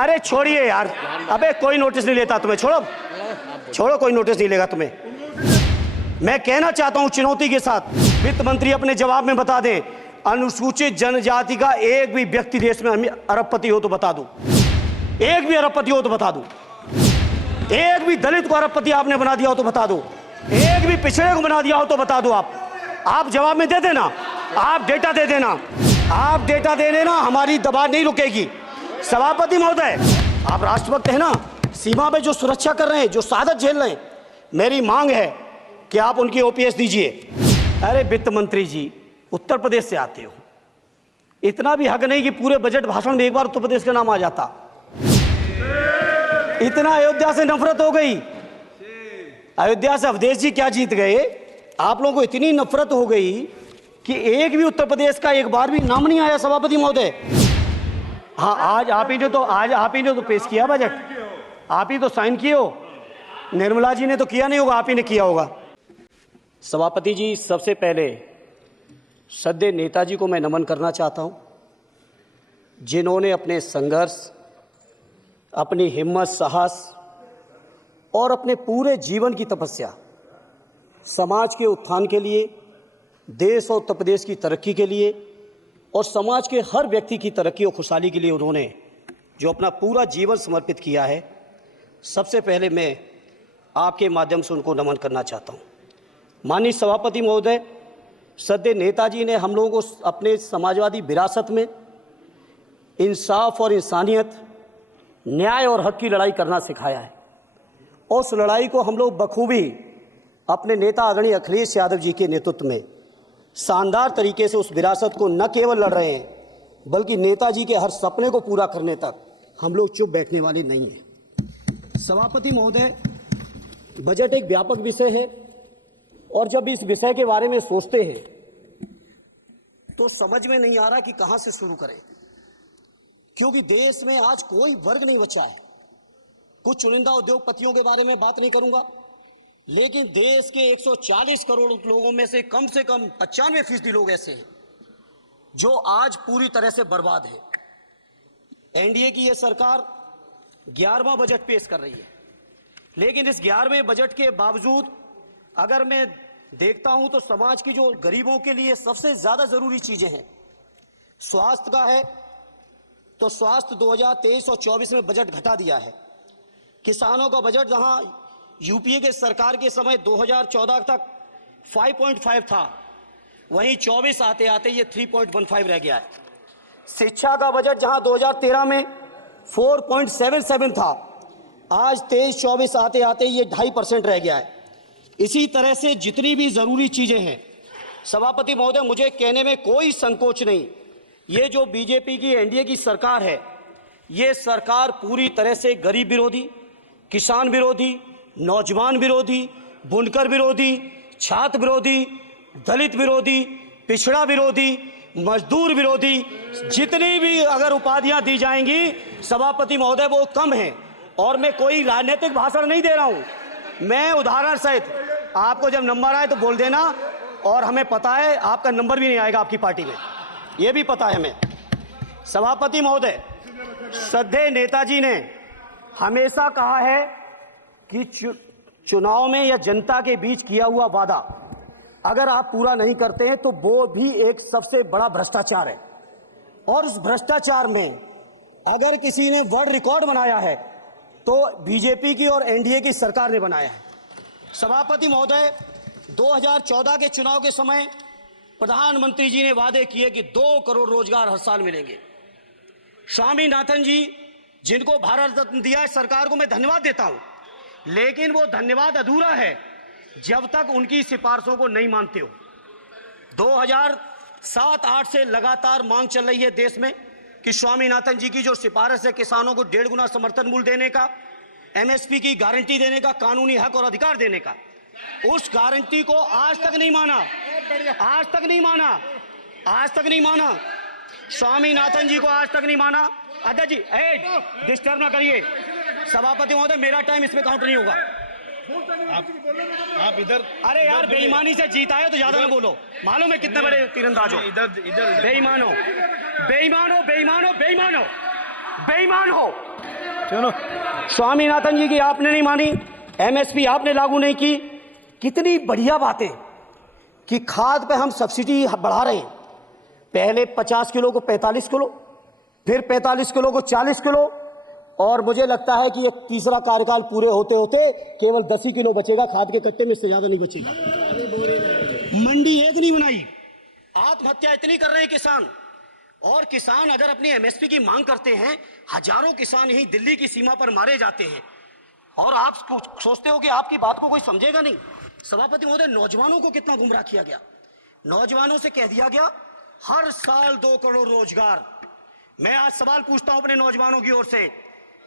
अरे छोड़िए यार, अबे कोई नोटिस नहीं लेता तुम्हें, छोड़ो छोड़ो, कोई नोटिस नहीं लेगा तुम्हें। मैं कहना चाहता हूं चुनौती के साथ, वित्त मंत्री अपने जवाब में बता दें, अनुसूचित जनजाति का एक भी व्यक्ति देश में अरबपति हो तो बता दो, एक भी अरबपति हो तो बता दो, एक भी दलित को अरबपति आपने बना दिया हो तो बता दो, एक भी पिछड़े को बना दिया हो तो बता दो। आप जवाब में दे देना, आप डेटा दे देना, आप डेटा दे देना, हमारी दबाव नहीं रुकेगी। सभापति महोदय, आप राष्ट्रभक्त हैं ना, सीमा पे जो सुरक्षा कर रहे हैं, जो शहादत झेल रहे हैं, मेरी मांग है कि आप उनकी ओपीएस दीजिए। अरे वित्त मंत्री जी, उत्तर प्रदेश से आते हो, इतना भी हक नहीं कि पूरे बजट भाषण में एक बार उत्तर प्रदेश का नाम आ जाता। इतना अयोध्या से नफरत हो गई, अयोध्या से अवधेश जी क्या जीत गए, आप लोगों को इतनी नफरत हो गई कि एक भी उत्तर प्रदेश का एक बार भी नाम नहीं आया। सभापति महोदय, हाँ, आज आप ही ने तो पेश किया बजट, आप ही तो साइन किए हो, निर्मला जी ने तो किया नहीं होगा, आप ही ने किया होगा। सभापति जी, सबसे पहले सद्य नेताजी को मैं नमन करना चाहता हूं, जिन्होंने अपने संघर्ष, अपनी हिम्मत, साहस और अपने पूरे जीवन की तपस्या समाज के उत्थान के लिए, देश और उत्तर प्रदेश की तरक्की के लिए और समाज के हर व्यक्ति की तरक्की और खुशहाली के लिए उन्होंने जो अपना पूरा जीवन समर्पित किया है, सबसे पहले मैं आपके माध्यम से उनको नमन करना चाहता हूँ। माननीय सभापति महोदय, सद्य नेताजी ने हम लोगों को अपने समाजवादी विरासत में इंसाफ और इंसानियत, न्याय और हक की लड़ाई करना सिखाया है। उस लड़ाई को हम लोग बखूबी अपने नेता आदरणीय अखिलेश यादव जी के नेतृत्व में शानदार तरीके से उस विरासत को न केवल लड़ रहे हैं, बल्कि नेताजी के हर सपने को पूरा करने तक हम लोग चुप बैठने वाले नहीं हैं। सभापति महोदय, बजट एक व्यापक विषय है और जब इस विषय के बारे में सोचते हैं तो समझ में नहीं आ रहा कि कहां से शुरू करें, क्योंकि देश में आज कोई वर्ग नहीं बचा है। कुछ चुनिंदा उद्योगपतियों के बारे में बात नहीं करूंगा, लेकिन देश के 140 करोड़ लोगों में से कम 95% लोग ऐसे हैं जो आज पूरी तरह से बर्बाद है। एनडीए की यह सरकार 11वां बजट पेश कर रही है, लेकिन इस 11वें बजट के बावजूद अगर मैं देखता हूं तो समाज की जो गरीबों के लिए सबसे ज्यादा जरूरी चीजें हैं, स्वास्थ्य का है तो स्वास्थ्य 2023 और 24 में बजट घटा दिया है। किसानों का बजट जहां यूपीए के सरकार के समय 2014 तक 5.5 था, वहीं 24 आते आते ये 3.15 रह गया है। शिक्षा का बजट जहां 2013 में 4.77 था, आज 23-24 आते आते ये 2.5% रह गया है। इसी तरह से जितनी भी जरूरी चीजें हैं, सभापति महोदय, मुझे कहने में कोई संकोच नहीं, ये जो बीजेपी की एनडीए की सरकार है, ये सरकार पूरी तरह से गरीब विरोधी, किसान विरोधी, नौजवान विरोधी, बुनकर विरोधी, छात्र विरोधी, दलित विरोधी, पिछड़ा विरोधी, मजदूर विरोधी, जितनी भी अगर उपाधियां दी जाएंगी सभापति महोदय वो कम है। और मैं कोई राजनीतिक भाषण नहीं दे रहा हूं, मैं उदाहरण सहित आपको जब नंबर आए तो बोल देना, और हमें पता है आपका नंबर भी नहीं आएगा आपकी पार्टी में, यह भी पता है हमें। सभापति महोदय, श्रद्धेय नेताजी ने हमेशा कहा है कि चुनाव में या जनता के बीच किया हुआ वादा अगर आप पूरा नहीं करते हैं तो वो भी एक सबसे बड़ा भ्रष्टाचार है, और उस भ्रष्टाचार में अगर किसी ने वर्ल्ड रिकॉर्ड बनाया है तो बीजेपी की और एनडीए की सरकार ने बनाया है। सभापति महोदय, 2014 के चुनाव के समय प्रधानमंत्री जी ने वादे किए कि 2 करोड़ रोजगार हर साल मिलेंगे। स्वामीनाथन जी, जिनको भारत रत्न दिया है, सरकार को मैं धन्यवाद देता हूं, लेकिन वो धन्यवाद अधूरा है जब तक उनकी सिफारिशों को नहीं मानते हो। 2007-8 से लगातार मांग चल रही है देश में कि स्वामीनाथन जी की जो सिफारिश है किसानों को 1.5 गुना समर्थन मूल्य देने का, एमएसपी की गारंटी देने का, कानूनी हक और अधिकार देने का, उस गारंटी को आज तक नहीं माना, आज तक नहीं माना, आज तक नहीं माना। स्वामीनाथन जी को आज तक नहीं माना। अध्यक्ष जी, डिस्टर्ब ना करिए। सभापति महोदय, मेरा टाइम इसमें काउंट नहीं होगा। आप इधर, अरे यार, बेईमानी से जीता है तो ज्यादा ना बोलो, मालूम है कितने बड़े तीरंदाज हो। इधर बेईमानो, बेईमानो, बेईमानो, बेईमानो, बेईमान हो। चलो, स्वामीनाथन जी की आपने नहीं मानी, एमएसपी आपने लागू नहीं की। कितनी बढ़िया बातें कि खाद पे हम सब्सिडी बढ़ा रहे हैं, पहले 50 किलो को 45 किलो, फिर 45 किलो को 40 किलो, और मुझे लगता है कि एक तीसरा कार्यकाल पूरे होते होते केवल 10 ही किलो बचेगा खाद के कट्टे में, इससे ज्यादा नहीं बचेगा। मंडी एक नहीं बनाई, आत्महत्या इतनी कर रहे हैं किसान। और किसान अगर अपनी एमएसपी की मांग करते हैं, हजारों किसान यही दिल्ली की सीमा पर मारे जाते हैं, और आप सोचते हो कि आपकी बात को कोई समझेगा नहीं। सभापति महोदय, नौजवानों को कितना गुमराह किया गया। नौजवानों से कह दिया गया हर साल 2 करोड़ रोजगार। मैं आज सवाल पूछता हूं अपने नौजवानों की ओर से,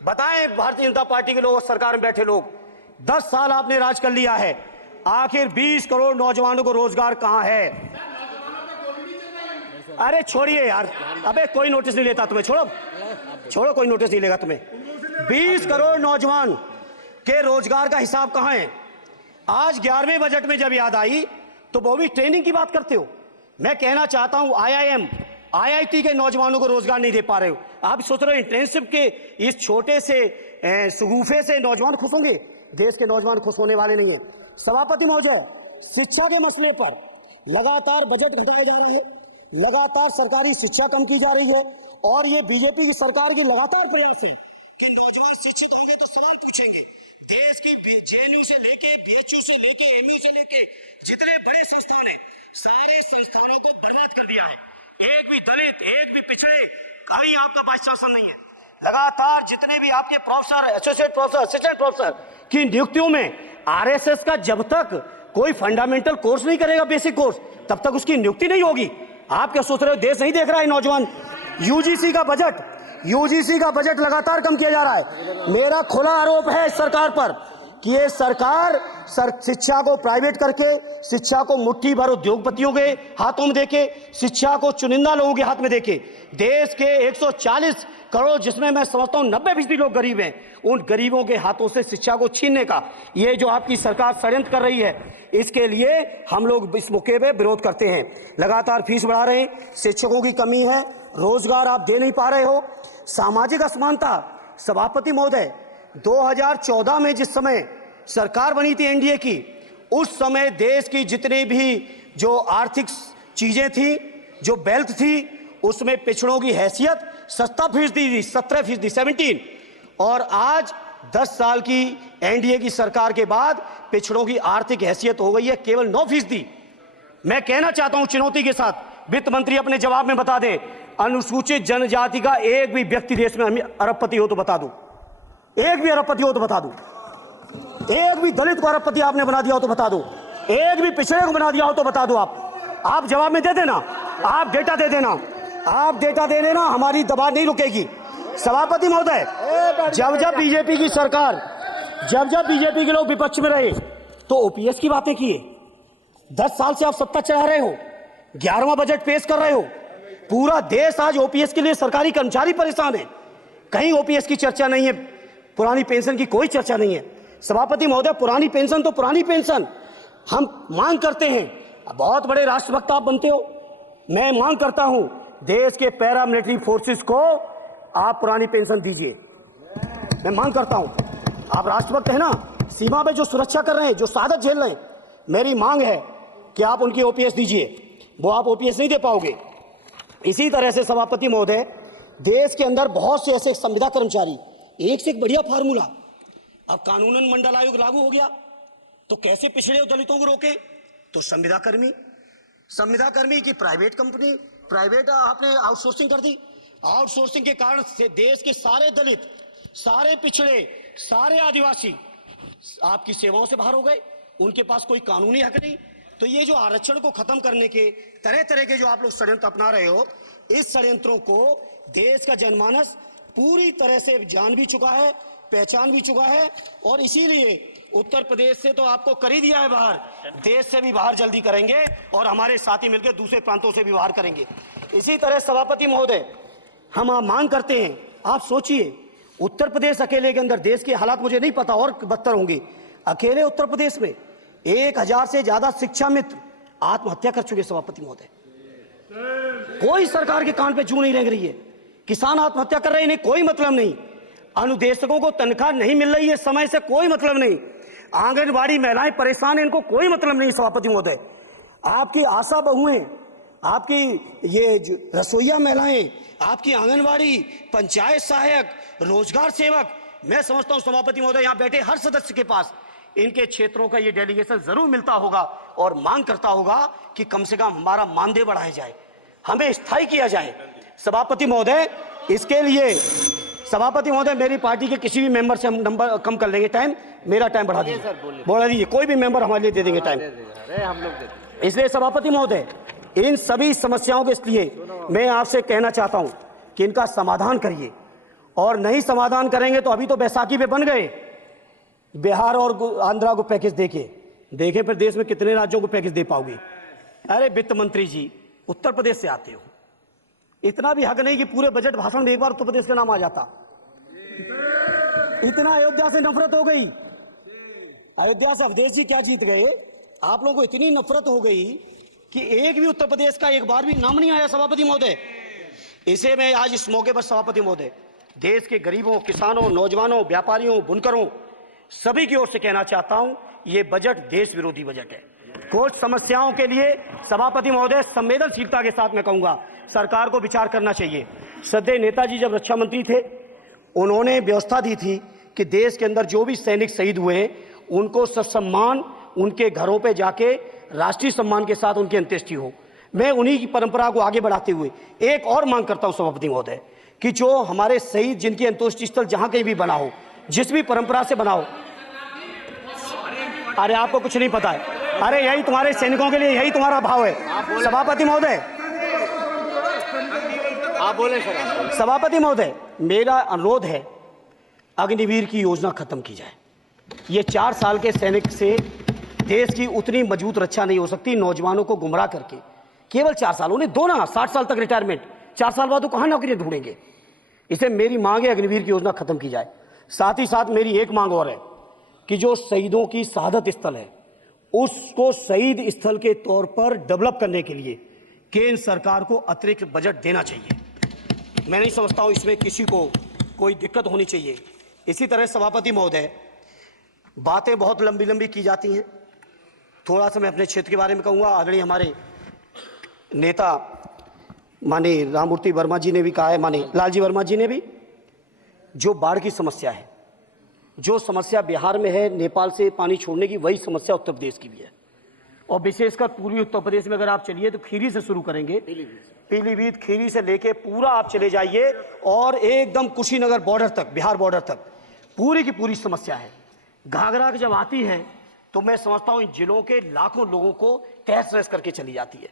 बताएं भारतीय जनता पार्टी के लोग, सरकार में बैठे लोग, 10 साल आपने राज कर लिया है, आखिर 20 करोड़ नौजवानों को रोजगार कहां है? अरे छोड़िए यार, अबे कोई नोटिस नहीं लेता तुम्हें, छोड़ो कोई नोटिस नहीं लेगा तुम्हें। 20 करोड़ नौजवान के रोजगार का हिसाब कहां है? आज 11वें बजट में जब याद आई तो वो भी ट्रेनिंग की बात करते हो। मैं कहना चाहता हूं आईआईएम, आईआईटी के नौजवानों को रोजगार नहीं दे पा रहे हो। आप सोच रहे हो इंटर्नशिप के इस छोटे से सुगूफे से नौजवान खुश होंगे? देश के नौजवान खुश होने वाले नहीं है। सभापति महोदय, शिक्षा के मसले पर लगातार बजट घटाया जा रहा है, लगातार सरकारी शिक्षा कम की जा रही है, और ये बीजेपी की सरकार की लगातार प्रयास है कि नौजवान शिक्षित होंगे तो सवाल पूछेंगे। देश की जेएनयू से लेके, बीएचयू से लेके, एमयू से लेके जितने बड़े संस्थान हैं, सारे संस्थानों को बर्बाद कर दिया है। एक भी दलित, एक भी पिछड़े, कहीं आपका वाइस चांसलर नहीं है। लगातार जितने भी आपके professor, associate professor, assistant professor की नियुक्तियों में आरएसएस का जब तक कोई फंडामेंटल कोर्स नहीं करेगा, बेसिक कोर्स, तब तक उसकी नियुक्ति नहीं होगी। आप क्या सोच रहे हो देश नहीं देख रहा है नौजवान? यूजीसी का बजट लगातार कम किया जा रहा है। मेरा खुला आरोप है इस सरकार पर कि ये सरकार शिक्षा को प्राइवेट करके, शिक्षा को मुट्ठी भर उद्योगपतियों के हाथों में देके, शिक्षा को चुनिंदा लोगों के हाथ में देके, देश के 140 करोड़, जिसमें मैं समझता हूं 90% लोग गरीब हैं, उन गरीबों के हाथों से शिक्षा को छीनने का ये जो आपकी सरकार षड्यंत्र कर रही है, इसके लिए हम लोग इस मौके पे विरोध करते हैं। लगातार फीस बढ़ा रहे हैं, शिक्षकों की कमी है, रोजगार आप दे नहीं पा रहे हो, सामाजिक असमानता। सभापति महोदय, 2014 में जिस समय सरकार बनी थी एनडीए की, उस समय देश की जितनी भी जो आर्थिक चीजें थी, जो वेल्थ थी, उसमें पिछड़ों की हैसियत 17% थी, 17%, और आज 10 साल की एनडीए की सरकार के बाद पिछड़ों की आर्थिक हैसियत हो गई है केवल 9%। मैं कहना चाहता हूं चुनौती के साथ, वित्त मंत्री अपने जवाब में बता दें, अनुसूचित जनजाति का एक भी व्यक्ति देश में अरबपति हो तो बता दो, एक भी अरबपति हो तो बता दो, एक भी दलित को अरबपति आपने बना दिया हो तो बता दो, एक भी पिछड़े को बना दिया हो तो बता दो। आप जवाब में दे देना, आप डेटा दे देना, आप डेटा दे देना, हमारी दबाव नहीं रुकेगी। सभापति महोदय, जब जब बीजेपी की सरकार, जब जब बीजेपी के लोग विपक्ष में रहे तो ओपीएस की बातें किए। 10 साल से आप सत्ता चढ़ा रहे हो, 11वां बजट पेश कर रहे हो, पूरा देश आज ओपीएस के लिए, सरकारी कर्मचारी परेशान है, कहीं ओपीएस की चर्चा नहीं है, पुरानी पेंशन की कोई चर्चा नहीं है। सभापति महोदय, पुरानी पेंशन तो पुरानी पेंशन, हम मांग करते हैं, बहुत बड़े राष्ट्रभक्त आप बनते हो, मैं मांग करता हूं देश के पैरामिलिट्री फोर्सेस को आप पुरानी पेंशन दीजिए। मैं मांग करता हूं, आप राष्ट्रभक्त हैं ना, सीमा पे जो सुरक्षा कर रहे हैं, जो शहादत झेल रहे हैं, मेरी मांग है कि आप उनकी ओपीएस दीजिए। वो आप ओपीएस नहीं दे पाओगे। इसी तरह से सभापति महोदय, देश के अंदर बहुत से ऐसे संविदा कर्मचारी, एक से एक बढ़िया फार्मूला, अब कानूनन मंडल आयोग लागू हो गया तो कैसे पिछड़े और दलितों को रोके? तो संविदा कर्मी की प्राइवेट कंपनी, प्राइवेट आपने आउटसोर्सिंग कर दी। आउटसोर्सिंग के कारण से देश के सारे दलित, सारे पिछड़े, सारे आदिवासी आपकी सेवाओं से बाहर हो गए, उनके पास कोई कानूनी हक नहीं। तो ये जो आरक्षण को खत्म करने के तरह तरह के जो आप लोग षड्यंत्र अपना रहे हो, इस षड्यंत्रों को देश का जनमानस पूरी तरह से जान भी चुका है, पहचान भी चुका है, और इसीलिए उत्तर प्रदेश से तो आपको कर ही दिया है बाहर, देश से भी बाहर जल्दी करेंगे, और हमारे साथी मिलकर दूसरे प्रांतों से भी बाहर करेंगे। इसी तरह सभापति महोदय, हम मांग करते हैं, आप सोचिए उत्तर प्रदेश अकेले के अंदर, देश के हालात मुझे नहीं पता और बदतर होंगे, अकेले उत्तर प्रदेश में 1000 से ज्यादा शिक्षा मित्र आत्महत्या कर चुके। सभापति महोदय, कोई सरकार के कान पे जू नहीं रह रही है, किसान आत्महत्या कर रहे हैं, इन्हें कोई मतलब नहीं। अनुदेशकों को तनख्वाह नहीं मिल रही है समय से, कोई मतलब नहीं। आंगनबाड़ी महिलाएं परेशान हैं, इनको कोई मतलब नहीं। सभापति महोदय, आपकी आशा बहुएं, आपकी ये जो रसोईया महिलाएं, आपकी आंगनबाड़ी, पंचायत सहायक, रोजगार सेवक, मैं समझता हूं सभापति महोदय यहां बैठे हर सदस्य के पास इनके क्षेत्रों का ये डेलीगेशन जरूर मिलता होगा और मांग करता होगा कि कम से कम हमारा मानदेय बढ़ाया जाए, हमें स्थायी किया जाए। सभापति महोदय, इसके लिए सभापति महोदय मेरी पार्टी के किसी भी मेंबर से हम नंबर कम कर लेंगे, टाइम, मेरा टाइम बढ़ा दीजिए, बढ़ा दीजिए, कोई भी मेंबर हमारे लिए दे देंगे टाइम। हम लोग देते। इसलिए सभापति महोदय, इन सभी समस्याओं के इसलिए मैं आपसे कहना चाहता हूं कि इनका समाधान करिए, और नहीं समाधान करेंगे तो अभी तो बैसाखी पे बन गए, बिहार और आंध्रा को पैकेज देखे फिर देश में कितने राज्यों को पैकेज दे पाओगे। अरे वित्त मंत्री जी, उत्तर प्रदेश से आते हो, इतना भी हक नहीं कि पूरे बजट भाषण में एक बार उत्तर प्रदेश का नाम आ जाता। इतना अयोध्या से नफरत हो गई, अयोध्या से अवधेश जी क्या जीत गए, आप लोगों को इतनी नफरत हो गई कि एक भी उत्तर प्रदेश का एक बार भी नाम नहीं आया। सभापति महोदय, इसे मैं आज इस मौके पर सभापति महोदय देश के गरीबों, किसानों, नौजवानों, व्यापारियों, बुनकरों सभी की ओर से कहना चाहता हूं, ये बजट देश विरोधी बजट है। कुछ समस्याओं के लिए सभापति महोदय संवेदनशीलता के साथ मैं कहूंगा सरकार को विचार करना चाहिए। श्रद्धेय नेताजी जब रक्षा मंत्री थे, उन्होंने व्यवस्था दी थी कि देश के अंदर जो भी सैनिक शहीद हुए हैं उनको ससम्मान उनके घरों पे जाके राष्ट्रीय सम्मान के साथ उनकी अंत्येष्टि हो। मैं उन्हीं की परंपरा को आगे बढ़ाते हुए एक और मांग करता हूं सभापति महोदय कि जो हमारे शहीद जिनकी अंत्येष्टि स्थल जहां कहीं भी बना हो, जिस भी परंपरा से बना हो, अरे आपको कुछ नहीं पता है, अरे यही तुम्हारे सैनिकों के लिए, यही तुम्हारा भाव है। सभापति महोदय, आप बोले सर। सभापति महोदय, मेरा अनुरोध है अग्निवीर की योजना खत्म की जाए। ये 4 साल के सैनिक से देश की उतनी मजबूत रक्षा नहीं हो सकती। नौजवानों को गुमराह करके केवल 4 साल, उन्हें दो ना 60 साल तक रिटायरमेंट, 4 साल बाद वो कहां नौकरी ढूंढेंगे। इसे मेरी मांग है अग्निवीर की योजना खत्म की जाए। साथ ही साथ मेरी एक मांग और है कि जो शहीदों की शहादत स्थल है उसको शहीद स्थल के तौर पर डेवलप करने के लिए केंद्र सरकार को अतिरिक्त बजट देना चाहिए। मैं नहीं समझता हूं इसमें किसी को कोई दिक्कत होनी चाहिए। इसी तरह सभापति महोदय, बातें बहुत लंबी लंबी की जाती हैं, थोड़ा सा मैं अपने क्षेत्र के बारे में कहूंगा। आदरणीय हमारे नेता माननीय राममूर्ति वर्मा जी ने भी कहा है, माननीय लालजी वर्मा जी ने भी, जो बाढ़ की समस्या है, जो समस्या बिहार में है नेपाल से पानी छोड़ने की, वही समस्या उत्तर प्रदेश की भी है। और विशेषकर पूर्वी उत्तर प्रदेश में अगर आप चलिए तो खीरी से शुरू करेंगे, पीलीभीत, खीरी से लेके पूरा आप चले जाइए और एकदम कुशीनगर बॉर्डर तक, बिहार बॉर्डर तक पूरी की पूरी समस्या है। घाघरा जब आती है तो मैं समझता हूं इन जिलों के लाखों लोगों को तहस नहस करके चली जाती है।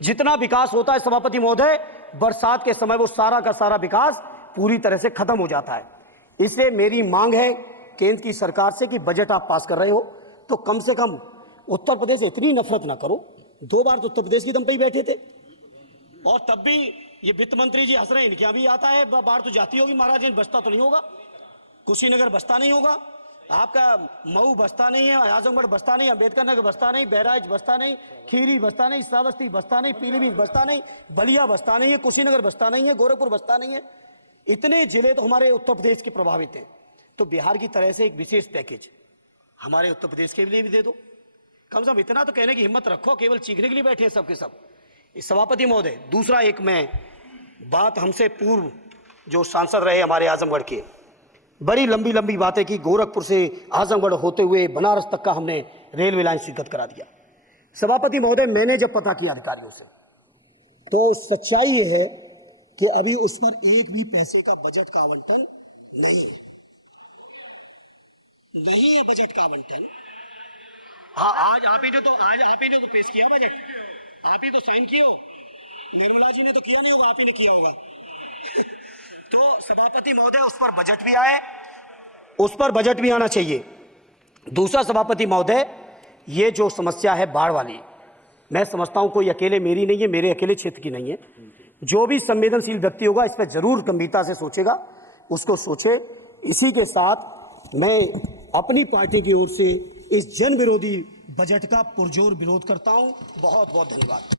जितना विकास होता है सभापति महोदय, बरसात के समय वो सारा का सारा विकास पूरी तरह से खत्म हो जाता है। इसलिए मेरी मांग है केंद्र की सरकार से कि बजट आप पास कर रहे हो तो कम से कम उत्तर प्रदेश से इतनी नफरत ना करो। 2 बार तो उत्तर प्रदेश की दम पे ही बैठे थे और तब भी ये वित्त मंत्री जी हंस रहे हैं, इनके यहां भी आता है, बाढ़ तो जाती होगी महाराज, बसता तो नहीं होगा, कुशीनगर बसता नहीं होगा, आपका मऊ बसता नहीं है, आजमगढ़ बसता नहीं, अंबेडकर नगर बसता नहीं, बहराइच बसता नहीं, खीरी बसता नहीं, श्रावस्ती बसता नहीं, पीलीभीत बसता नहीं, बलिया बसता नहीं है, कुशीनगर बसता नहीं है, गोरखपुर बसता नहीं है। इतने जिले तो हमारे उत्तर प्रदेश के प्रभावित हैं। तो बिहार की तरह से एक विशेष पैकेज हमारे उत्तर प्रदेश के लिए भी दे दो। कम से कम इतना तो कहने की हिम्मत रखो, केवल चीखने के लिए बैठे हैं सबके सब। सभापति महोदय, दूसरा एक मैं बात, हमसे पूर्व जो सांसद रहे हमारे आजमगढ़ के, बड़ी लंबी लंबी बातें की, गोरखपुर से आजमगढ़ होते हुए बनारस तक का हमने रेलवे लाइन स्वीकृत करा दिया। सभापति महोदय, मैंने जब पता किया अधिकारियों से तो सच्चाई ये है कि अभी उस पर एक भी पैसे का बजट का आवंटन नहीं है, नहीं है बजट का आवंटन। हाँ, आज आप ही ने तो पेश किया बजट, आप ही तो साइन किए हो, निर्मला जी ने तो किया नहीं होगा, आप ही ने किया होगा। तो सभापति महोदय, उस पर बजट भी आए, उस पर बजट भी आना चाहिए। दूसरा सभापति महोदय, ये जो समस्या है बाढ़ वाली, मैं समझता हूं कोई अकेले मेरी नहीं है, मेरे अकेले क्षेत्र की नहीं है। जो भी संवेदनशील व्यक्ति होगा इस पर जरूर गंभीरता से सोचेगा, उसको सोचे। इसी के साथ मैं अपनी पार्टी की ओर से इस जन विरोधी बजट का पुरजोर विरोध करता हूं। बहुत बहुत धन्यवाद।